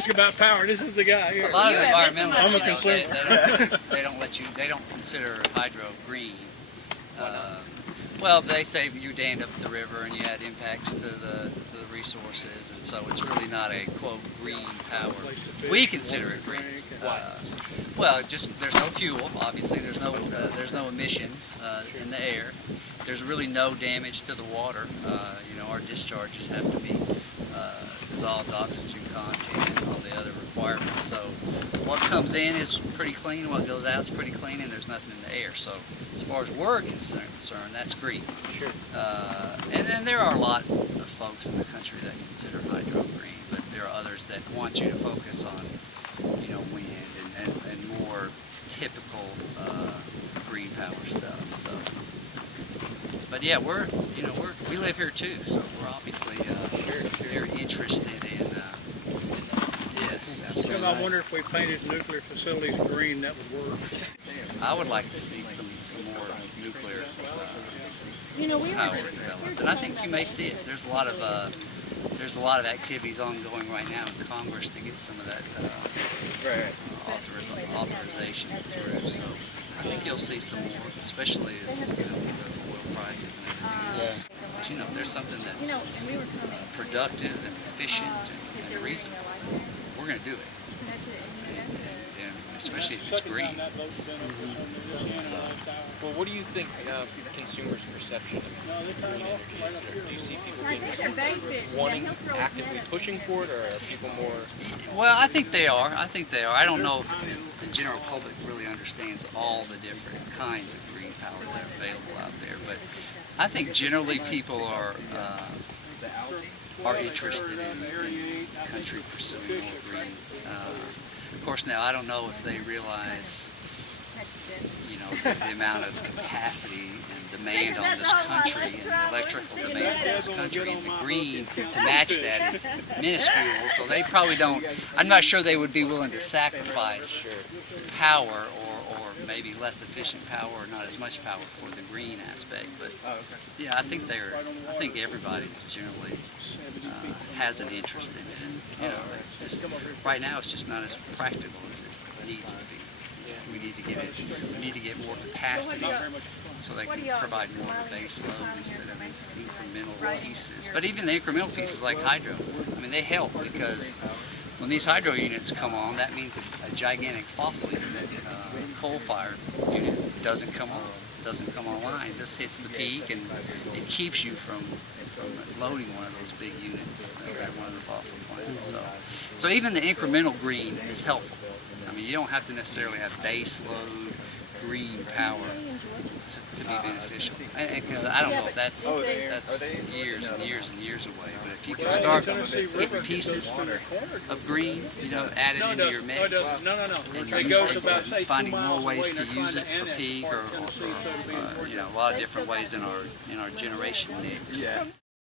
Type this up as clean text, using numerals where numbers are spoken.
ask about power. This is the guy here. A lot of environmentalists, I'm a consumer. they don't consider hydro green. Well, they say you dammed up the river and you had impacts to the resources, and so it's really not a quote green power. We consider it green. Well, just there's no fuel. Obviously, there's no emissions in the air. There's really no damage to the water. Our discharges have to be dissolved oxygen content and all the other requirements. So what comes in is pretty clean, what goes out is pretty clean, and there's nothing in the air. So as far as we're concerned, that's green. Sure. And then there are a lot of folks in the country that consider hydro green, but there are others that want you to focus on, wind and more typical green power stuff. So, but yeah, we live here too, so we're obviously very interested in. Yes, absolutely. I wonder if we painted nuclear facilities green, that would work. I would like to see some more nuclear power developed, and I think you may see it. There's a lot of activities ongoing right now in Congress to get some of that authorizations through. So I think you'll see some more, especially as the oil prices and everything else. But if there's something that's productive and efficient and reasonable, we're going to do it. And especially if it's green. So, well, what do you think consumers' perception of green energy is? Do you see people being actively pushing for it, or are people more? Well, I think they are. I don't know if the general public really understands all the different kinds of green power that are available out there, but I think generally people are interested in the country pursuing more green. Of course, now I don't know if they realize, the amount of capacity and demand on this country and the electrical demands on this country, and the green to match that is minuscule. So they probably don't. I'm not sure they would be willing to sacrifice power or maybe less efficient power or not as much power for the green aspect. But yeah, I think everybody generally has an interest in it. It's just right now it's just not as practical as it needs to be. We need to get more capacity so they can provide more of a base load instead of these incremental pieces. But even the incremental pieces like hydro, they help, because when these hydro units come on, that means a gigantic fossil unit, coal-fired unit, doesn't come online. This hits the peak and it keeps you from loading one of those big units at one of the fossil plants. So even the incremental green is helpful. You don't have to necessarily have base load green power to be beneficial. Because I don't know if that's years and years and years away. But if you can start getting pieces of green, added into your mix, and finding more ways to use it for peak or for a lot of different ways in our generation mix.